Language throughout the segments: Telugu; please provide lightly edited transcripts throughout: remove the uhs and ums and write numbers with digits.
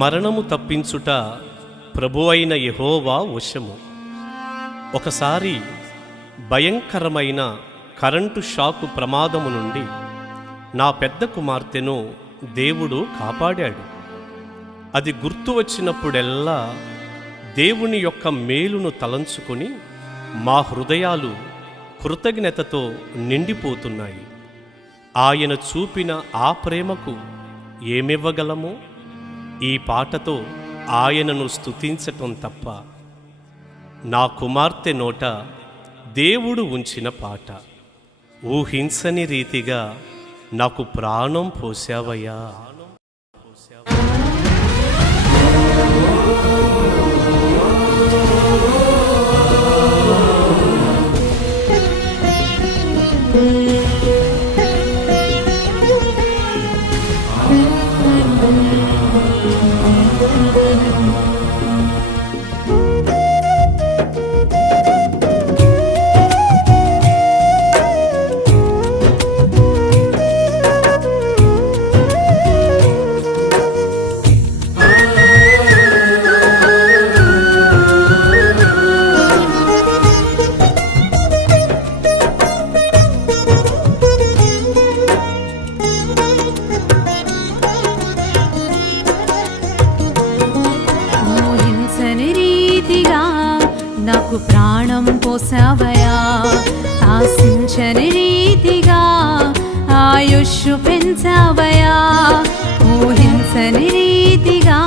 మరణము తప్పించుట ప్రభువైన యెహోవా వశము. ఒకసారి భయంకరమైన కరెంటు షాకు ప్రమాదము నుండి నా పెద్ద కుమార్తెను దేవుడు కాపాడాడు. అది గుర్తు వచ్చినప్పుడెల్లా దేవుని యొక్క మేలును తలంచుకొని మా హృదయాలు కృతజ్ఞతతో నిండిపోతున్నాయి. ఆయన చూపిన ఆ ప్రేమకు ఏమివ్వగలమో ఈ పాటతో ఆయనను స్తుతించటం తప్ప. నా కుమార్తె నోట దేవుడు ఉంచిన పాట, ఊహించని రీతిగా నాకు ప్రాణం పోసావయ్యా. నాకు ప్రాణం పోసావయా, ఆశించని రీతిగా ఆయుష్షు పెంచావయా. ఊహించని రీతిగా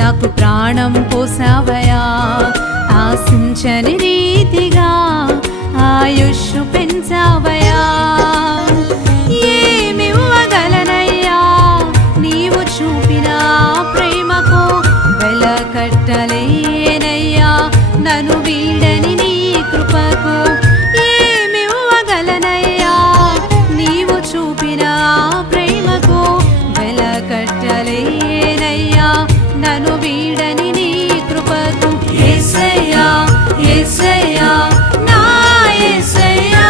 నాకు ప్రాణం పోసావయా, ఆశించని రీతిగా ఆయుష్షు పెంచావయా. ఏమివ్వగలనయ్యా నీవు చూపిన ప్రేమకు వెలకట్టలేనయ్యా నన్ను వీడని నీ కృపకు. ఏమివ్వగలనయ్యా నీవు చూపిన ప్రేమకు వెలకట్టలేనయ్యా నన్ను వీడని నీ కృపకు. యేసయ్యా యేసయ్యా నా యేసయ్యా,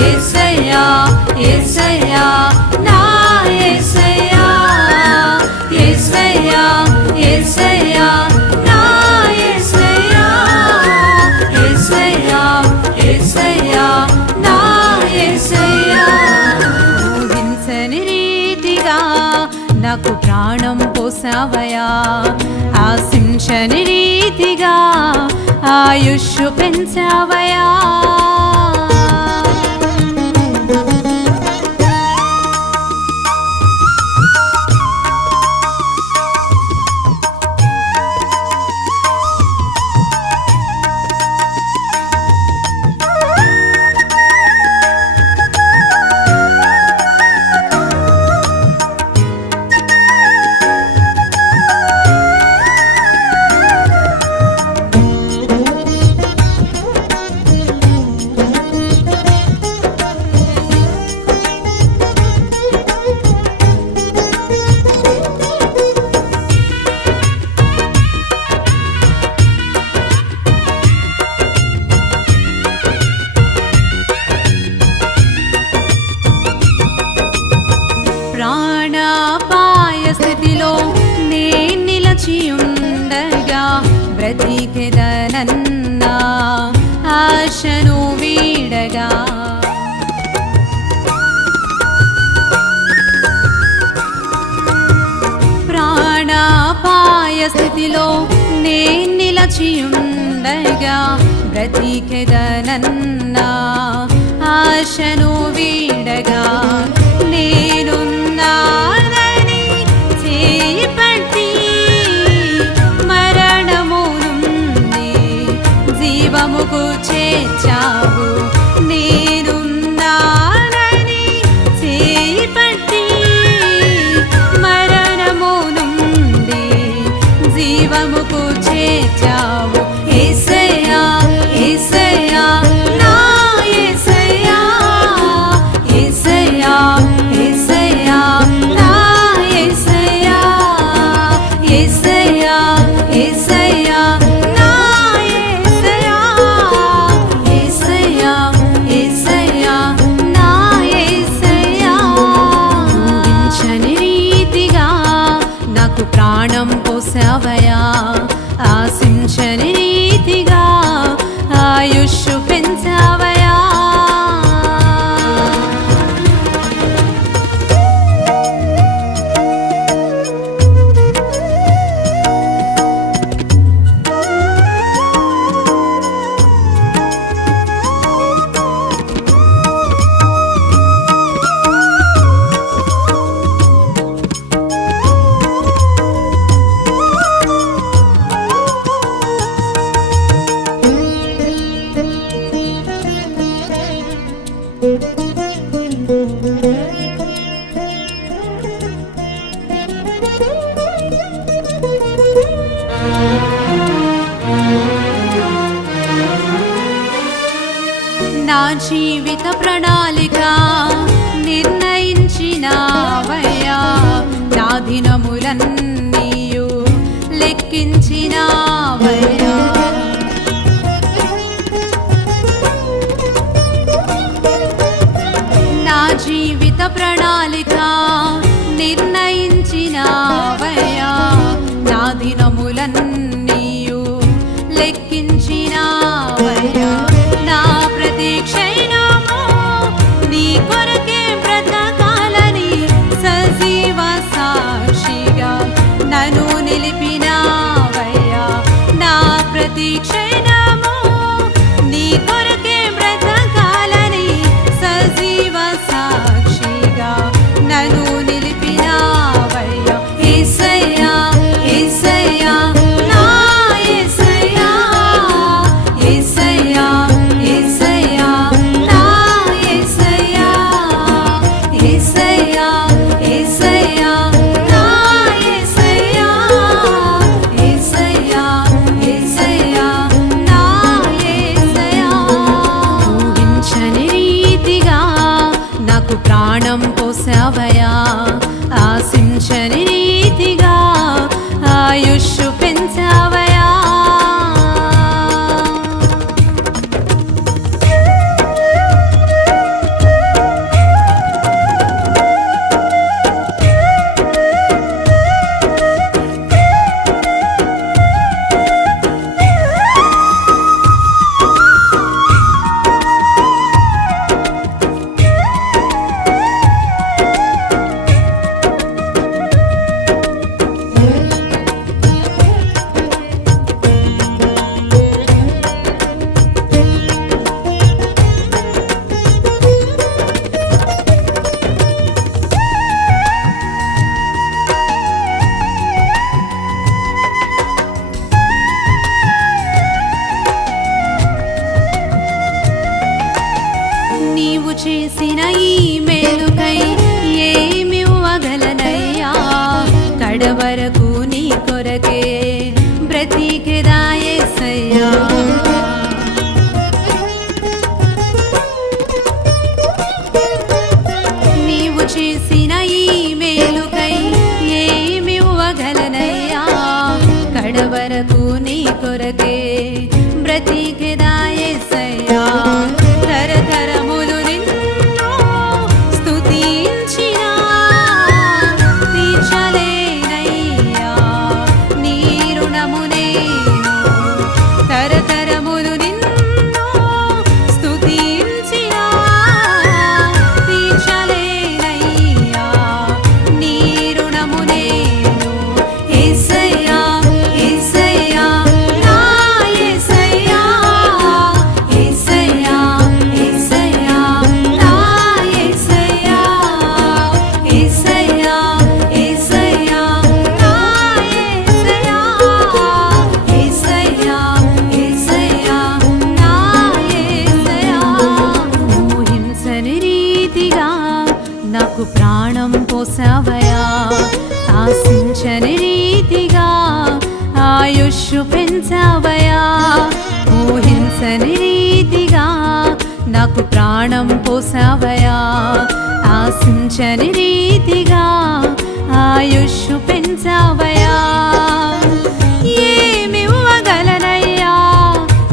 యేసయ్యా యేసయ్యా నా యేసయ్యా, యేసయ్యా యేసయ్యా నా యేసయ్యా, యేసయ్యా యేసయ్యా నా యేసయ్యా. ఊహించని రీతిగా నాకు ప్రాణం పోసావయా, ఆశించని రీతిగా ఆయుష్షు పెంచావయా. ప్రాణాపాయ స్థితిలో నే నిలచియుండగా బ్రతికెదనన్నా ఆశను వీడగా. ప్రాణాపాయ స్థితిలో నే నిలచియుండగా బ్రతికెదనన్నా ఆశను వీడగా. నేనున్నానని చేయి పట్టి మరణము నుండి జీవముకు చేర్చావు. నేనున్నానని చేయి పట్టి మరణము నుండి జీవముకు చేర్చావు. యేసయ్యా యేసయ్యా నా యేసయ్యా, యేసయ్యా యేసయ్యా ప్రాణం పోసావయా ఆశించని రీతిగా ఆయుష్షు పెంచావయా. నా జీవిత ప్రణాళిక నిర్ణయించినావయ్యా, నా దినములన్నీయు లెక్కించినావయ్యా. నా జీవిత ప్రణాళిక నిర్ణయించినావయ్యా, నా దినములన్నీయు లెక్కించినావయ్యా. నా ప్రతిక్షణము నీ కొరకే బ్రతకాలని సజీవ సాక్షిగా నన్ను నిలిపినావయ్యా. నా ప్రతిక్షణము నీ కొరకే బ్రతకాలని సజీవ సాక్షిగా నన్ను నిలిపినావయ్యా. యేసయ్యా యేసయ్యా నా యేసయ్యా, యేసయ్యా యేసయ్యా నా యేసయ్యా, యేసయ్యా యేసయ్యా నా యేసయ్యా, యేసయ్యా యేసయ్యా నా యేసయ్యా. ఊహించని రీతిగా నాకు ప్రాణం పోసావయా, ఆశించని రీతిగా ఆయుష్షు పెంచావయా. నీవు చేసిన ఈ మేలుకై ఏమివ్వగలనయ్యా, కడవరకు నీ కొరకే బ్రతికెదా యేసయ్యా. నీవు చేసిన ఈ మేలుకై ఏమివ్వగలనయ్యా, కడవరకు నీ కొరకే బ్రతికెదా యేసయ్యా. తరతరములు నిన్ను స్తుతించినా తీర్చలేనయ్యా నీ రుణము నేను. తరతరములు నిన్ను స్తుతించినా తీర్చలేనయ్యా నీ రుణము నేను. యేసయ్యా యేసయ్యా నా యేసయ్యా, యేసయ్యా యేసయ్యా నా యేసయ్యా, యేసయ్యా యేసయ్యా నా యేసయ్యా, యేసయ్యా యేసయ్యా నా యేసయ్యా. ఊహించని రీతిగా నాకు ప్రాణం పోసావయా, ఆశించని రీతిగా ఆయుష్షు పెంచావయా. ఊహించని రీతిగా నాకు ప్రాణం పోసావయా, ఆశించని రీతిగా ఆయుష్షు పెంచావయా. ఏమివ్వగలనయ్యా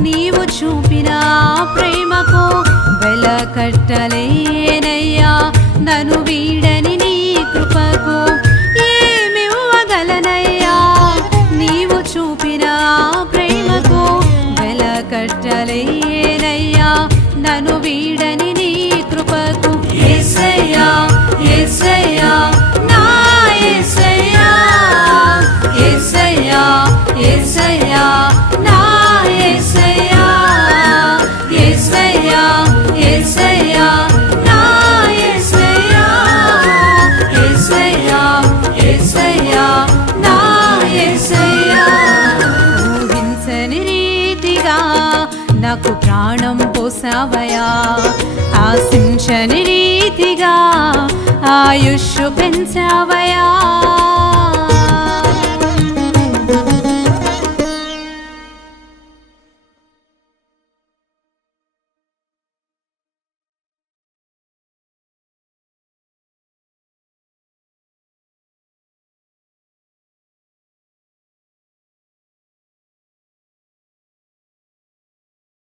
నీవు చూపిన ప్రేమకు నన్ను వీడని నీ కృపకు ఏమివ్వగలనయ్యా చేసావయా ఆశించని రీతిగా ఆయుష్షు పెంచావయా